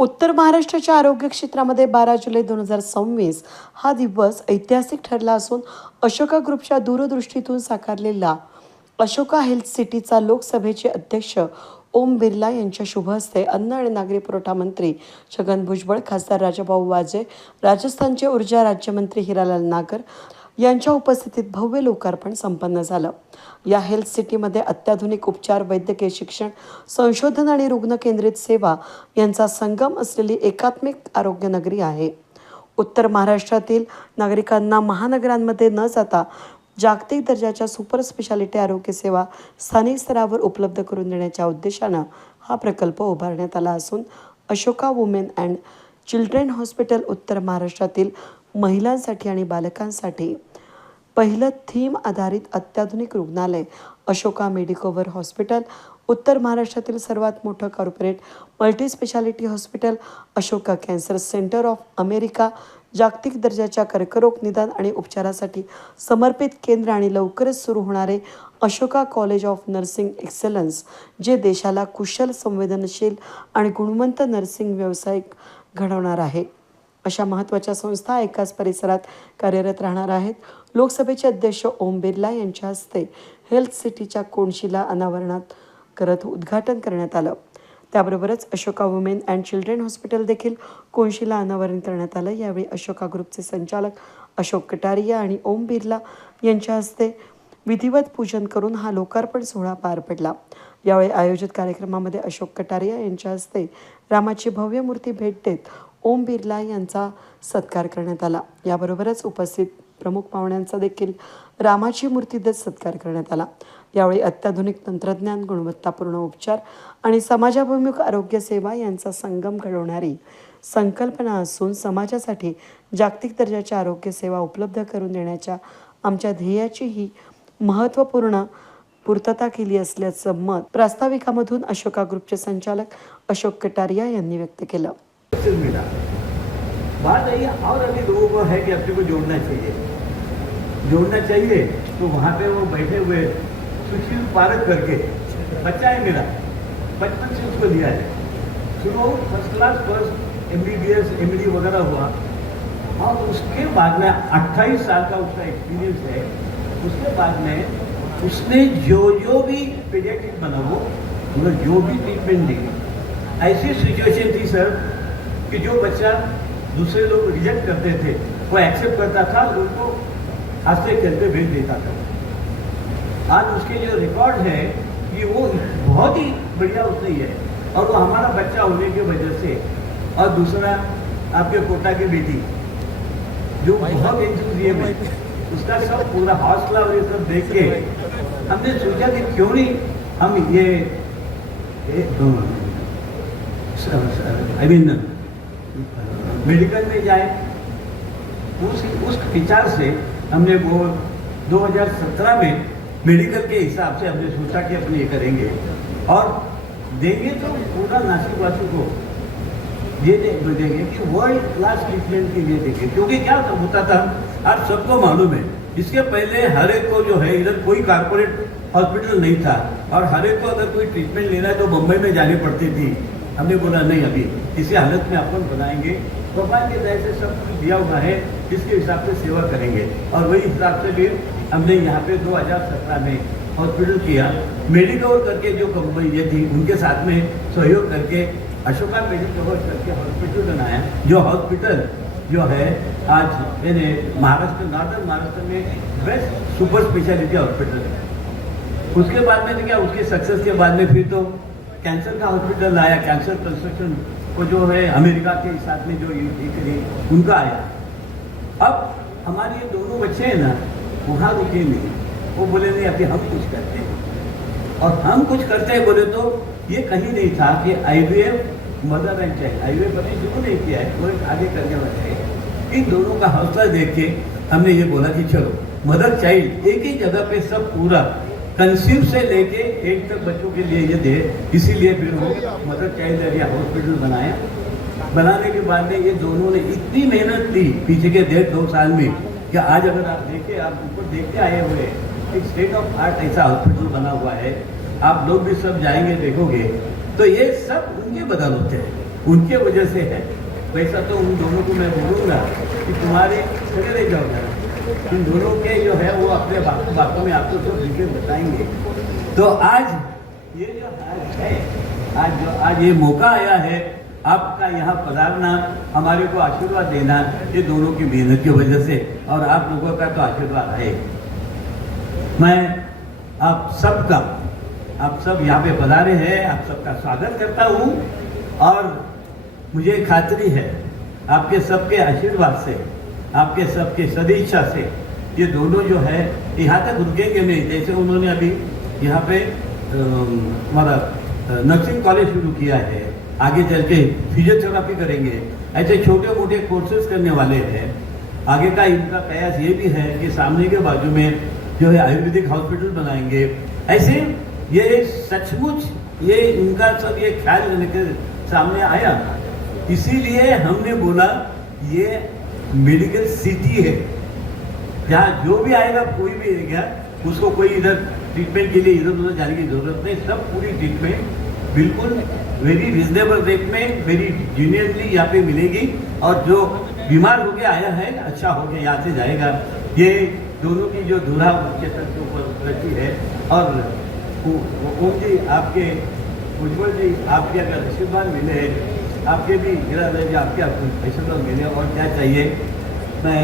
उत्तर महाराष्ट्राच्या आरोग्य क्षेत्रामध्ये 12 जुलै 2026 हा दिवस ऐतिहासिक ठरला असून अशोका ग्रुपच्या दूरदृष्टीतून साकारलेला अशोका हेल्थ सिटीचा लोकसभेचे अध्यक्ष ओम बिर्ला यांच्या शुभ हस्ते अन्न आणि नागरी पुरवठा मंत्री छगन भुजबळ, खासदार राजाभाऊ वाजे, राजस्थानचे ऊर्जा राज्यमंत्री हिरालाल नागर यांच्या उपस्थितीत भव्य लोकार्पण संपन्न झालं. या हेल्थ सिटीमध्ये अत्याधुनिक उपचार, वैद्यकीय शिक्षण, संशोधन आणि रुग्ण केंद्रित सेवा यांचा संगम असलेली एकात्मिक आरोग्य नगरी आहे. उत्तर महाराष्ट्रातील नागरिकांना महानगरांमध्ये न जाता जागतिक दर्जाच्या सुपर स्पेशालिटी आरोग्य सेवा स्थानिक स्तरावर उपलब्ध करून देण्याच्या उद्देशानं हा प्रकल्प उभारण्यात आला असून Ashoka women and children hospital उत्तर महाराष्ट्रातील महिलांसाठी आणि बालकांसाठी पहिलं थीम आधारित अत्याधुनिक रुग्णालय अशोका मेडिकोवर हॉस्पिटल, उत्तर महाराष्ट्रातील सर्वात मोठं corporate multi speciality hospital Ashoka cancer centre of America, जागतिक दर्जाच्या कर्करोग निदान आणि उपचारासाठी समर्पित केंद्र आणि लवकरच सुरू होणारे Ashoka college of nursing excellence, जे देशाला कुशल, संवेदनशील आणि गुणवंत नर्सिंग व्यावसायिक घडवणार आहे. अशा महत्त्वाच्या संस्था एकाच परिसरात कार्यरत राहणार आहेत. लोकसभेचे अध्यक्ष ओम बिर्ला यांच्या हस्ते हेल्थ सिटीच्या कोनशिला अनावरणात करत उद्घाटन करण्यात आलं. त्याबरोबरच Ashoka women and children hospital देखील कोनशिला अनावरण करण्यात आलं. यावेळी अशोका ग्रुपचे संचालक अशोक कटारिया आणि ओम बिर्ला यांच्या हस्ते विधिवत पूजन करून हा लोकार्पण सोहळा पार पडला. यावेळी आयोजित कार्यक्रमामध्ये अशोक कटारिया यांच्या हस्ते रामाची भव्य मूर्ती भेट देत ओम बिर्ला यांचा सत्कार करण्यात आला. याबरोबरच उपस्थित प्रमुख पाहुण्यांचा देखील रामाची मूर्ती देत सत्कार करण्यात आला. यावेळी अत्याधुनिक तंत्रज्ञान, गुणवत्तापूर्ण उपचार आणि समाजाभिमुख आरोग्य सेवा यांचा संगम घडवणारी संकल्पना असून समाजासाठी जागतिक दर्जाच्या आरोग्य सेवा उपलब्ध करून देण्याच्या आमच्या ध्येयाची ही महत्त्वपूर्ण पूर्तता केली असल्याचं मत प्रास्ताविकामधून अशोका ग्रुपचे संचालक अशोक कटारिया यांनी व्यक्त केलं. मिला बात आई और अभी लोगों को है कि अपने को जोड़ना चाहिए तो वहाँ पे वो बैठे हुए सुशील पारक करके बच्चा है मेरा, बचपन से उसको लिया है. सुनो first class first MBBS MD वगैरह हुआ और उसके बाद में 28 साल का उसका एक्सपीरियंस है. उसके बाद में उसने जो भी पीडियाट्रिक बना वो मतलब जो भी ट्रीटमेंट दी. ऐसी सिचुएशन थी सर कि जो बच्चा दूसरे लोग रिजेक्ट करते थे वो एक्सेप्ट करता था, उनको हंसते खेलते भेज देता था. आज उसके जो रिकॉर्ड है कि वो बहुत ही बढ़िया उसने है और वो हमारा बच्चा होने की वजह से. और दूसरा आपके कोटा की बेटी जो बहुत एंथुसियाज्म है, उसका सब पूरा हौसला और ये सब देख के हमने सोचा कि क्यों नहीं हम ये मेडिकल में जाए. उस विचार से हमने वो 2017 में मेडिकल के हिसाब से हमने सोचा कि अपने ये करेंगे और देंगे तो पूरा नासिकवासी को ये देंगे कि वर्ल्ड क्लास ट्रीटमेंट के लिए देंगे. क्योंकि क्या होता था आज सबको मालूम है, इसके पहले हर एक को जो है इधर कोई कारपोरेट हॉस्पिटल नहीं था और हर एक को अगर कोई ट्रीटमेंट लेना है तो मुंबई में जानी पड़ती थी. हमने बोला नहीं, अभी इसी हालत में अपन बनाएंगे, भगवान के दया से सब कुछ दिया हुआ है, इसके हिसाब से सेवा करेंगे. और वही हिसाब से फिर हमने यहाँ पे 2017 में हॉस्पिटल किया. मेडिकवर करके जो कंपनी ये थी उनके साथ में सहयोग करके अशोका मेडिकवर करके हॉस्पिटल बनाया. जो हॉस्पिटल जो है आज मैंने महाराष्ट्र, नॉर्दर्न महाराष्ट्र में बेस्ट सुपर स्पेशलिटी हॉस्पिटल है. उसके बाद में क्या, उसके सक्सेस के बाद में फिर तो कैंसर का हॉस्पिटल आया. कैंसर कंस्ट्रक्शन को जो है अमेरिका के साथ में जो ये उनका आया. अब हमारे ये दोनों बच्चे हैं ना, वहाँ रुके नहीं. वो बोले नहीं अभी हम कुछ करते हैं और हम कुछ करते हैं बोले तो ये कहीं नहीं था कि IVF mother and child IVF अभी शुरू नहीं किया है, वो आगे करने वाले हैं. इन दोनों का हौसला देख के हमने ये बोला कि चलो मदर चाइल्ड एक ही जगह पे सब पूरा कंसीव से लेके 8 तक बच्चों के लिए ये दे. इसीलिए फिर वो मदर चाइल्ड एरिया हॉस्पिटल बनाया. बनाने के बाद में ये दोनों ने इतनी मेहनत दी पीछे के 1.5-2 साल में कि आज अगर आप देखें, आप ऊपर देखते आए हुए एक स्टेट ऑफ आर्ट ऐसा हॉस्पिटल बना हुआ है. आप लोग भी सब जाएंगे देखोगे तो ये सब उनके बदौलत है. उनके वजह से है। वैसा तो उन दोनों को मैं बोलूँगा कि तुम्हारे चले रह जाओ जरा, इन दोनों के जो है वो अपने बातों में आपको सब डिटेल बताएंगे। तो आज ये जो है आज ये मौका आया है आपका यहाँ पधारना, हमारे को आशीर्वाद देना, ये दोनों की मेहनत की वजह से, और आप लोगों का तो आशीर्वाद है। मैं आप सब यहाँ पे पधारे हैं, आप सबका स्वागत करता हूँ, और मुझे खातरी है आपके सबके आशीर्वाद से, आपके सबके सदिच्छा से ये दोनों जो है यहाँ तक रुकेंगे नहीं। जैसे उन्होंने अभी यहाँ पे हमारा नर्सिंग कॉलेज शुरू किया है, आगे चल के फिजियोथेरापी करेंगे, ऐसे छोटे मोटे कोर्सेज करने वाले हैं। आगे का इनका प्रयास ये भी है कि सामने के बाजू में जो है आयुर्वेदिक हॉस्पिटल बनाएंगे। ऐसे ये सचमुच ये इनका सब ये ख्याल लेकर सामने आया, इसीलिए हमने बोला ये मेडिकल सिटी है, जहाँ जो भी आएगा कोई भी आएगा उसको कोई इधर ट्रीटमेंट के लिए इधर उधर जाने की जरूरत नहीं। सब पूरी ट्रीटमेंट बिल्कुल वेरी रिजनेबल रेट में, वेरी जीनियसली यहाँ पे मिलेगी, और जो बीमार होके आया है अच्छा होके यहाँ से जाएगा। ये दोनों की जो धुरा उच्चतर के ऊपर रखी है, और ओम जी आपके, उज्ज्वल जी आपके अगर आशीर्वाद मिले, आपके भी गिराधर जी आपके आशीर्वाद मिले, और क्या चाहिए। मैं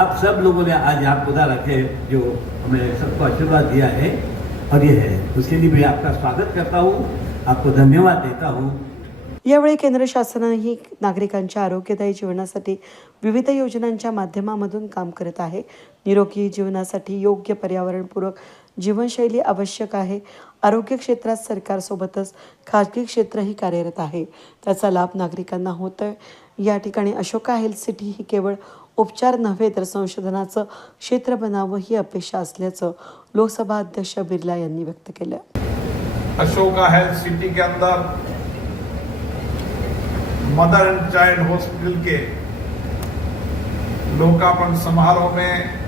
आप सब लोगों ने आज यहाँ पौधा रखे जो हमें सबको आशीर्वाद दिया है, और ये है उसके लिए मैं आपका स्वागत करता हूँ, आपको धन्यवाद देता हूँ। यावेळी केंद्र शासनानेही नागरिकांच्या आरोग्यदायी जीवनासाठी विविध योजनांच्या माध्यमामधून काम करत आहे। निरोगी जीवनासाठी योग्य पर्यावरणपूरक जीवनशैली आवश्यक आहे। आरोग्य क्षेत्रात सरकारसोबतच खाजगी क्षेत्रही कार्यरत आहे, त्याचा लाभ नागरिकांना होतोय। या ठिकाणी अशोका हेल्थ सिटी ही केवळ उपचार नव्हे तर संशोधनाचं क्षेत्र बनावं ही अपेक्षा असल्याचं लोकसभा अध्यक्ष बिर्ला यांनी व्यक्त केलं। अशोका हेल्थ सिटी के अंदर मदर एंड चाइल्ड हॉस्पिटल के लोकार्पण समारोह में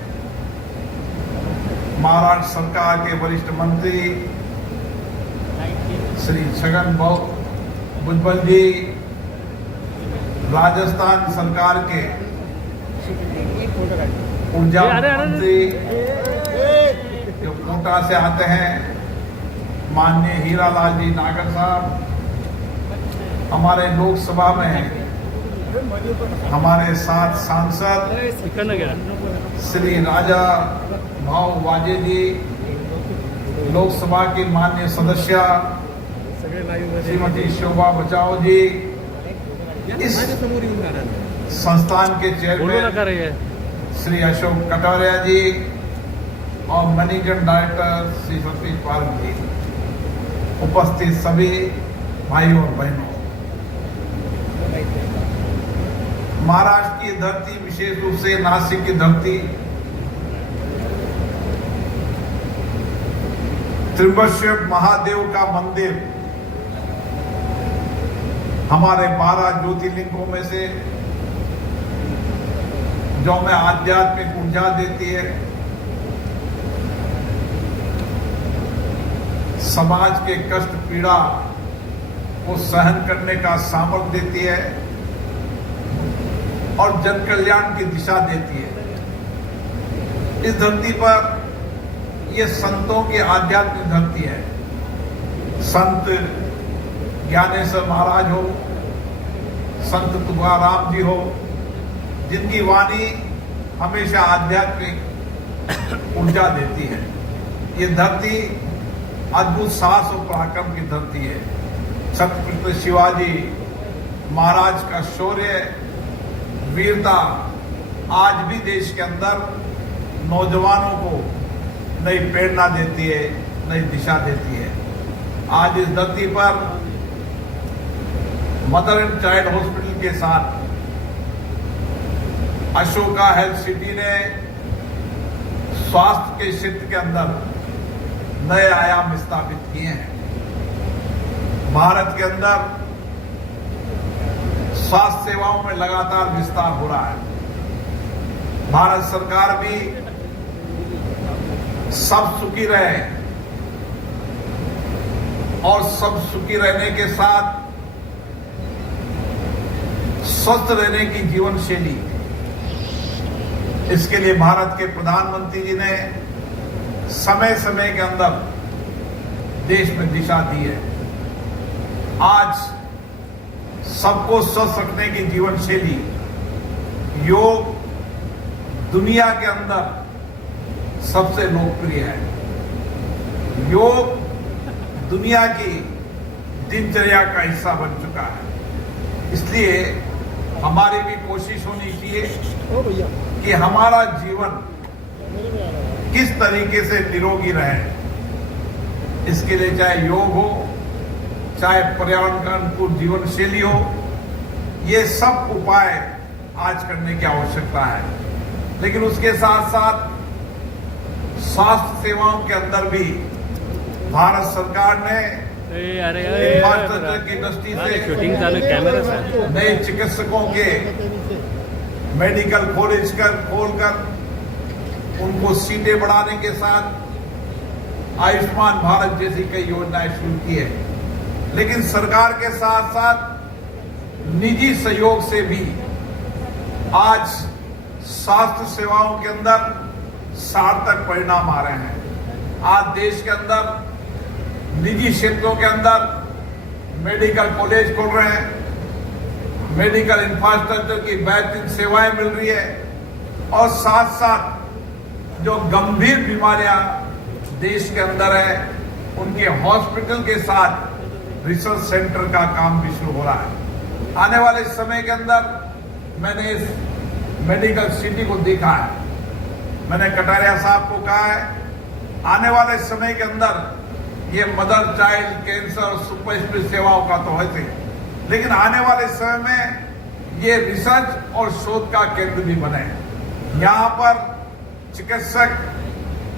महाराष्ट्र सरकार के वरिष्ठ मंत्री श्री छगन भुजबल जी, राजस्थान सरकार के ऊर्जा मंत्री जो कोटा से आते हैं, माननीय हीरालाल जी नागर साहब, हमारे लोकसभा में हमारे साथ सांसद श्री राजा भाव वाजे जी, लोकसभा की माननीय सदस्य श्रीमती शोभा बचाओ जी, इस संस्थान के चेयरमैन श्री अशोक कटारिया जी, और मैनेजिंग डायरेक्टर श्री सतीश पाल जी, उपस्थित सभी भाइयों और बहनों, महाराष्ट्र की धरती, विशेष रूप से नासिक की धरती, त्रिंबकेश्वर महादेव का मंदिर हमारे 12 ज्योतिर्लिंगों में से जो हमें आध्यात्मिक ऊर्जा देती है, समाज के कष्ट पीड़ा को सहन करने का सामर्थ्य देती है, और जन कल्याण की दिशा देती है। इस धरती पर ये संतों की आध्यात्मिक धरती है। संत ज्ञानेश्वर महाराज हो, संत तुकाराम जी हो, जिनकी वाणी हमेशा आध्यात्मिक ऊर्जा देती है। ये धरती अद्भुत साहस और पराक्रम की धरती है। छत्रपति शिवाजी महाराज का शौर्य, वीरता आज भी देश के अंदर नौजवानों को नई प्रेरणा देती है, नई दिशा देती है। आज इस धरती पर मदर एंड चाइल्ड हॉस्पिटल के साथ अशोका हेल्थ सिटी ने स्वास्थ्य के क्षेत्र के अंदर नए आयाम स्थापित किए हैं। भारत के अंदर स्वास्थ्य सेवाओं में लगातार विस्तार हो रहा है। भारत सरकार भी सब सुखी रहे, और सब सुखी रहने के साथ स्वस्थ रहने की जीवन शैली, इसके लिए भारत के प्रधानमंत्री जी ने समय समय के अंदर देश में दिशा दी है। आज सबको स्वस्थ रखने की जीवन शैली, योग दुनिया के अंदर सबसे लोकप्रिय है। योग दुनिया की दिनचर्या का हिस्सा बन चुका है। इसलिए हमारी भी कोशिश होनी चाहिए कि हमारा जीवन किस तरीके से निरोगी रहे। इसके लिए चाहे योग हो, चाहे पर्यावरण का अनुकूल जीवन शैली हो, ये सब उपाय आज करने की आवश्यकता है। लेकिन उसके साथ साथ स्वास्थ्य सेवाओं के अंदर भी भारत सरकार ने इंफ्रास्ट्रक्चर की दृष्टि से नए चिकित्सकों के मेडिकल कॉलेज खोलकर उनको सीटें बढ़ाने के साथ आयुष्मान भारत जैसी कई योजनाएं शुरू की है। लेकिन सरकार के साथ साथ निजी सहयोग से भी आज स्वास्थ्य सेवाओं के अंदर सार्थक परिणाम आ रहे हैं। आज देश के अंदर निजी क्षेत्रों के अंदर मेडिकल कॉलेज खोल रहे हैं, मेडिकल इंफ्रास्ट्रक्चर की बेहतरीन सेवाएं मिल रही है और साथ साथ जो गंभीर बीमारियां देश के अंदर है उनके हॉस्पिटल के साथ रिसर्च सेंटर का काम भी शुरू हो रहा है। आने वाले समय के अंदर मैंने इस मेडिकल सिटी को देखा है। मैंने कटारिया साहब को कहा है, आने वाले समय के अंदर ये mother child cancer super speciality सेवाओं का तो है ही, लेकिन आने वाले समय में ये रिसर्च और शोध का केंद्र भी बने। यहाँ पर चिकित्सक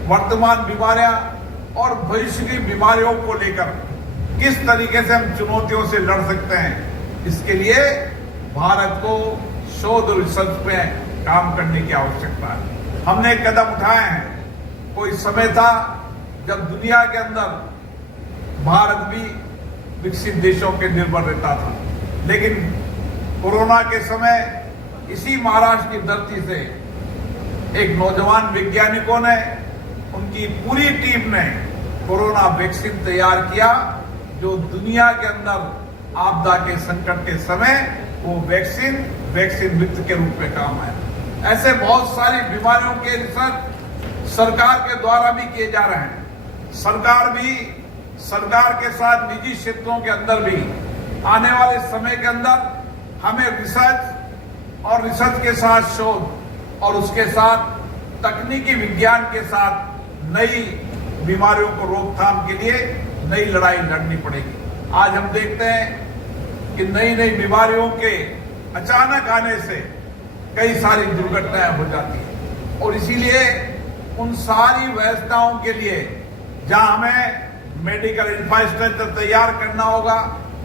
वर्तमान बीमारियां और भविष्य की बीमारियों को लेकर किस तरीके से हम चुनौतियों से लड़ सकते हैं, इसके लिए भारत को शोध और रिसर्च पे काम करने की आवश्यकता है। हमने कदम उठाए हैं। कोई समय था जब दुनिया के अंदर भारत भी विकसित देशों के निर्भर रहता था, लेकिन कोरोना के समय इसी महाराष्ट्र की धरती से एक नौजवान वैज्ञानिकों ने, उनकी पूरी टीम ने कोरोना वैक्सीन तैयार किया, जो दुनिया के अंदर आपदा के संकट के समय वो वैक्सीन मित्र के रूप में काम आया। ऐसे बहुत सारी बीमारियों के रिसर्च सरकार के द्वारा भी किए जा रहे हैं। सरकार के साथ निजी क्षेत्रों के अंदर भी आने वाले समय के अंदर हमें रिसर्च के साथ शोध और उसके साथ तकनीकी विज्ञान के साथ नई बीमारियों को रोकथाम के लिए नई लड़ाई लड़नी पड़ेगी। आज हम देखते हैं कि नई नई बीमारियों के अचानक आने से कई सारी दुर्घटनाएं हो जाती हैं और इसीलिए उन सारी व्यवस्थाओं के लिए जहां हमें मेडिकल इंफ्रास्ट्रक्चर तैयार करना होगा,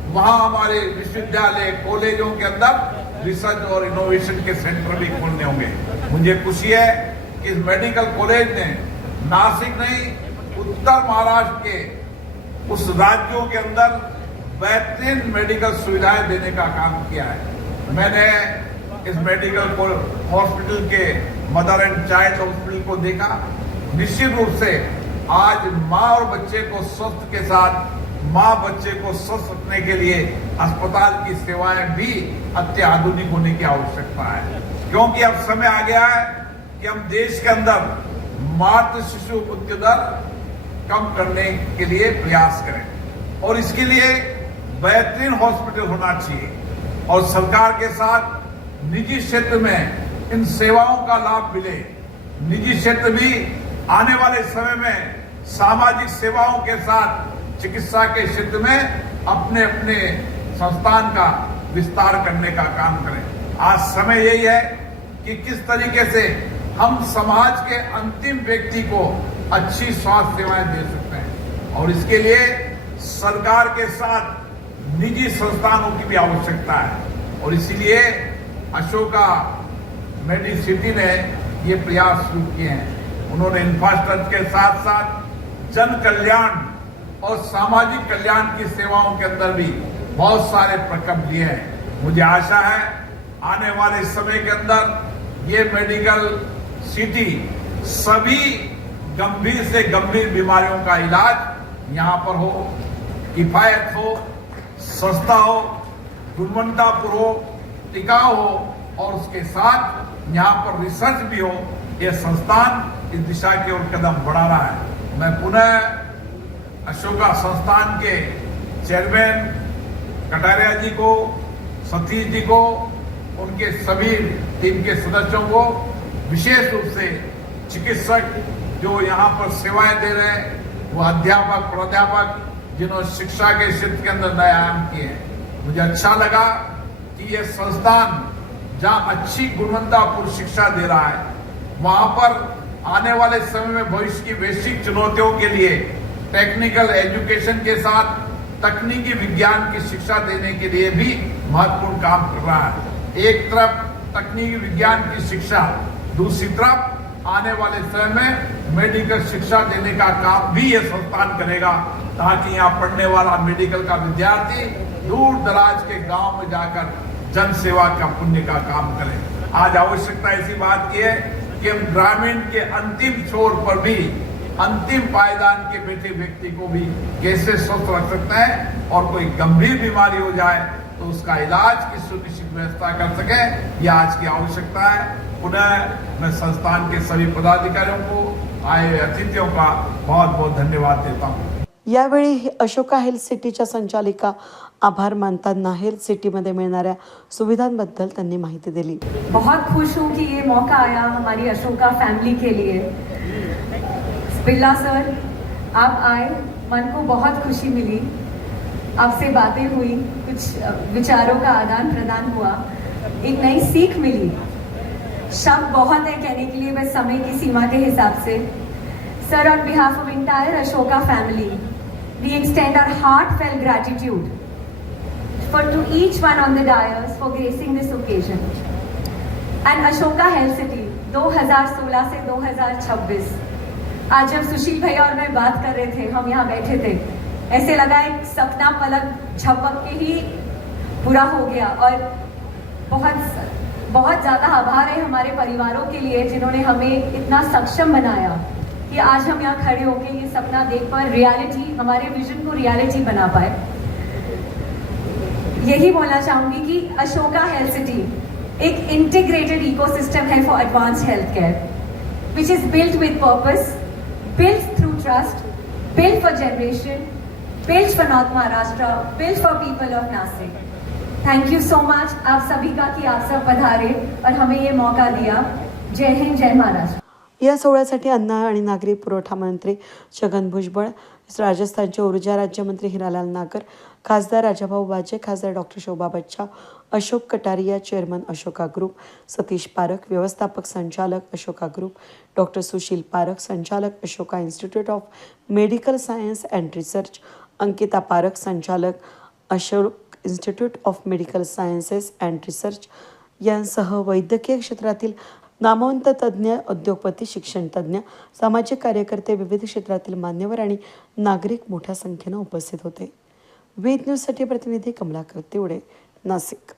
वहां हमारे विश्वविद्यालय कॉलेजों के अंदर रिसर्च और इनोवेशन के सेंटर भी खोलने होंगे। मुझे खुशी है कि इस मेडिकल कॉलेज ने नासिक नहीं, उत्तर महाराष्ट्र के उस राज्यों के अंदर बेहतरीन मेडिकल सुविधाएं देने का काम किया है। मैंने इस मेडिकल हॉस्पिटल के मदर एंड चाइल्ड हॉस्पिटल को देखा। निश्चित रूप से आज माँ और बच्चे को स्वस्थ के साथ माँ बच्चे को स्वस्थ रखने के लिए अस्पताल की सेवाएं भी अत्याधुनिक होने की आवश्यकता है, क्योंकि अब समय आ गया है कि हम देश के अंदर मातृ शिशु मृत्यु दर कम करने के लिए प्रयास करें और इसके लिए बेहतरीन हॉस्पिटल होना चाहिए और सरकार के साथ निजी क्षेत्र में इन सेवाओं का लाभ मिले। निजी क्षेत्र भी आने वाले समय में सामाजिक सेवाओं के साथ चिकित्सा के क्षेत्र में अपने अपने संस्थान का विस्तार करने का काम करें। आज समय यही है कि किस तरीके से हम समाज के अंतिम व्यक्ति को अच्छी स्वास्थ्य सेवाएं दे सकते हैं और इसके लिए सरकार के साथ निजी संस्थानों की भी आवश्यकता है और इसीलिए अशोका मेडिसिटी ने ये प्रयास शुरू किए हैं। उन्होंने इंफ्रास्ट्रक्चर के साथ साथ जन कल्याण और सामाजिक कल्याण की सेवाओं के अंदर भी बहुत सारे प्रकल्प लिए हैं। मुझे आशा है आने वाले समय के अंदर ये मेडिकल सिटी सभी गंभीर से गंभीर बीमारियों का इलाज यहाँ पर हो, किफायत हो, सस्ता हो, गुणवत्तापूर्ण हो, टिकाऊ हो और उसके साथ यहाँ पर रिसर्च भी हो। ये संस्थान इस दिशा की ओर कदम बढ़ा रहा है। मैं पुनः अशोका संस्थान के चेयरमैन कटारिया जी को, सतीश जी को, उनके सभी टीम के सदस्यों को, विशेष रूप से चिकित्सक जो यहाँ पर सेवाएं दे रहे हैं, वो अध्यापक, प्राध्यापक जिन्होंने शिक्षा के क्षेत्र के अंदर नए आयाम किए हैं। मुझे अच्छा लगा कि ये संस्थान जहाँ अच्छी गुणवत्तापूर्ण शिक्षा दे रहा है, वहां पर आने वाले समय में भविष्य की वैश्विक चुनौतियों के लिए टेक्निकल एजुकेशन के साथ तकनीकी विज्ञान की शिक्षा देने के लिए भी महत्वपूर्ण काम कर रहा है। एक तरफ तकनीकी विज्ञान की शिक्षा, दूसरी तरफ आने वाले समय में मेडिकल शिक्षा देने का काम भी ये संस्थान करेगा, ताकि यहाँ पढ़ने वाला मेडिकल का विद्यार्थी दूर दराज के गांव में जाकर जन सेवा का पुण्य का काम करे। आज आवश्यकता ऐसी बात की है कि हम ग्रामीण के अंतिम छोर पर भी, अंतिम पायदान के बैठे व्यक्ति को भी कैसे स्वस्थ रख सकते हैं और कोई गंभीर बीमारी हो जाए तो उसका इलाज की सुनिश्चित व्यवस्था कर सके, यह आज की आवश्यकता है। पुनः मैं संस्थान के सभी पदाधिकारियों को, आए हुए अतिथियों का बहुत बहुत धन्यवाद देता हूँ। यावेळी अशोका हेल्थ सिटीच्या संचालिका आभार मानताना हेल्थ सिटीमध्ये मिळणाऱ्या सुविधांबद्दल त्यांनी माहिती दिली। बहुत खुश हूँ कि ये मौका आया हमारी अशोका फैमिली के लिए। बिरला सर, आप आए, मन को बहुत खुशी मिली, आपसे बातें हुई, कुछ विचारों का आदान प्रदान हुआ, एक नई सीख मिली। शब्द बहुत है कहने के लिए, बस समय की सीमा के हिसाब से। Sir, on behalf of entire Ashoka family, we extend our heartfelt gratitude to each one on the dais for gracing this occasion. And Ashoka Health City 2016 से 2026, आज जब सुशील भैया और मैं बात कर रहे थे, हम यहाँ बैठे थे, ऐसे लगा एक सपना पलक झपक के ही पूरा हो गया। और बहुत ज़्यादा आभार है हमारे परिवारों के लिए जिन्होंने हमें इतना सक्षम बनाया कि आज हम यहाँ खड़े होकर ये सपना देख पाए, रियलिटी, हमारे विजन को रियलिटी बना पाए। यही बोलना चाहूंगी कि अशोका हेल्थ सिटी एक इंटीग्रेटेड इकोसिस्टम है for advance health care, which is built with purpose, built through trust, built for generation, built for north Maharashtra, built for people of Nashik. Thank you so much आप सभी का कि आप सब पधारे और हमें ये मौका दिया। जय हिंद, जय महाराष्ट्र। या सोहळ्यासाठी अन्न आणि नागरी पुरवठा मंत्री छगन भुजबळ, राजस्थानचे ऊर्जा राज्यमंत्री हिरालाल नागर, खासदार राजाभाऊ बाजे, खासदार doctor Shobha Bachha, Ashok Kataria, chairman Ashoka group, Satish Parakh, व्यवस्थापक संचालक अशोका ग्रुप, डॉक्टर सुशील पारख, संचालक Ashoka institute of medical science and research, Ankita Parakh, संचालक Ashok institute of medical sciences and research यांसह वैद्यकीय क्षेत्रातील नामवंत तज्ज्ञ, उद्योगपती, शिक्षण तज्ज्ञ, सामाजिक कार्यकर्ते, विविध क्षेत्रातील मान्यवर आणि नागरिक मोठ्या संख्येनं उपस्थित होते। वेद न्यूजसाठी प्रतिनिधी कमलाकर तिवडे, नाशिक।